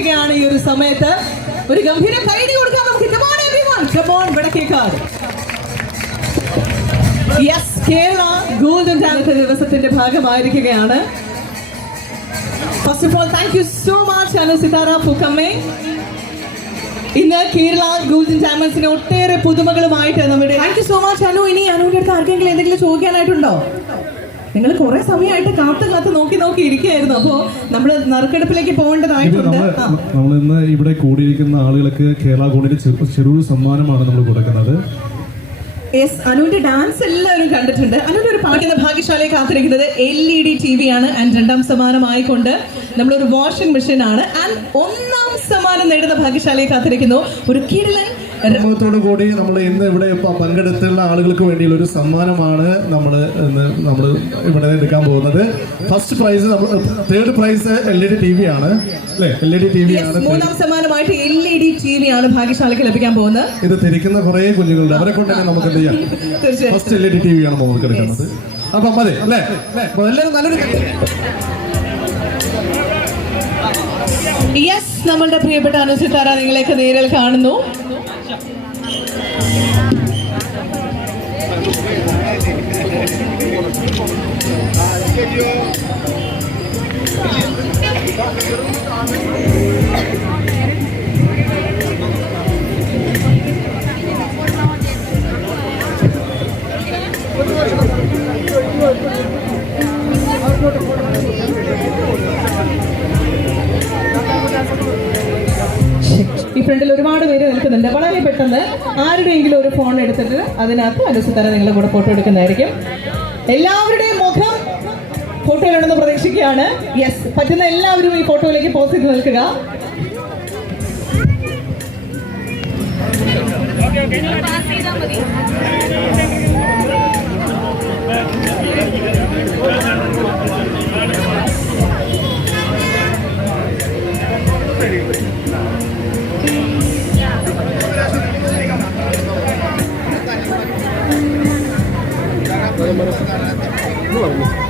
ആയിരിക്കുകയാണ് ഈ ഒരു സമയത്ത്. ഒരു ഗംഭീര കൈഡി കൊടുക്കാൻ നമുക്ക് യെസ് ഗോൾഡൻ ദിവസത്തിന്റെ ഭാഗമായിരിക്കുകയാണ്. First of all thank you so much Anu Sithara for coming ഇന്ന് കേരള ഗോൾഡൻ ഡയമണ്ട്സിന് ഒട്ടേറെ പുതുമകളുമായിട്ട് നമ്മുടെ thank you so much Anu. ഇനി അനുവിന്റെ അടുത്ത് ആർക്കെങ്കിലും എന്തെങ്കിലും ചോദിക്കാനായിട്ടുണ്ടോ? നിങ്ങൾ കുറെ സമയമായിട്ട് കാത്ത് കാത്ത് നോക്കി നോക്കി ഇരിക്കുകയായിരുന്നു. അപ്പോ നമ്മൾ നറുക്കെടുപ്പിലേക്ക് പോകേണ്ടതായിട്ടുണ്ട്. നമ്മൾ ഇന്ന് ഇവിടെ കൂടിയിരിക്കുന്ന ആളുകൾക്ക് കേരള ഗോണിന്റെ ചെറിയൊരു സമ്മാനമാണ് നമ്മൾ കൊടുക്കുന്നത്. യെസ് അനുവിന്റെ ഡാൻസ് എല്ലാവരും കണ്ടിട്ടുണ്ട്. അനുവിന്റെ ഒരു പാട്ടിന്റെ ഭാഗ്യശാലയെ കാത്തിരിക്കുന്നത് L E D T V ആണ്. ആൻഡ് രണ്ടാം സമ്മാനമായിക്കൊണ്ട് നമ്മളൊരു വാഷിംഗ് മെഷീൻ ആണ്. ആൻഡ് ഒന്നാം സമ്മാനം നേടുന്ന ഭാഗ്യശാലയെ കാത്തിരിക്കുന്നു. ഒരു കിടിലൻ കുടുംബത്തോടു കൂടി നമ്മൾ ഇന്ന് ഇവിടെ പങ്കെടുത്തുള്ള ആളുകൾക്ക് വേണ്ടിയുള്ള ഒരു സമ്മാനമാണ് നമ്മൾ ഇന്ന് നമ്മൾ ഇവിടെ എടുക്കാൻ പോകുന്നത്. First prize third prize L E D T V ആണ്. അല്ലേ? L E D T V ആണ്. മൂന്നാം സമ്മാനമായിട്ട് L E D T V ആണ് ഭാഗ്യശാലയ്ക്ക് ലഭിക്കാൻ പോകുന്നത്. ഇത് തിരിക്കുന്ന കുറേ കുഞ്ഞുങ്ങളുണ്ട്. അവരെ കൊണ്ട് തന്നെ നമുക്ക് എന്ത് ചെയ്യാം? First L E D T V ആണ് നമുക്ക് എടുക്കുന്നത്. അപ്പൊ മതി അല്ലേ? എല്ലാവരും നല്ലൊരു നമ്മളുടെ പ്രിയപ്പെട്ട അനുസിതാര നിങ്ങളെയൊക്കെ നേരിൽ കാണുന്നു. ഈ ഫ്രണ്ടിൽ ഒരുപാട് പേര് നിൽക്കുന്നുണ്ട്. വളരെ പെട്ടെന്ന് ആരുടെയെങ്കിലും ഒരു ഫോൺ എടുത്തിട്ട് അതിനകത്ത് അനുസരിച്ച് നിങ്ങളുടെ കൂടെ ഫോട്ടോ എടുക്കുന്നതായിരിക്കും. എല്ലാവരുടെയും മുഖം ഫോട്ടോയിലുണ്ടെന്ന് പ്രതീക്ഷിക്കുകയാണ്. യെസ് പറ്റുന്ന എല്ലാവരും ഈ ഫോട്ടോയിലേക്ക് പോസ് ചെയ്ത് നിൽക്കുക. പാസ് ചെയ്താൽ മതി. Belum baru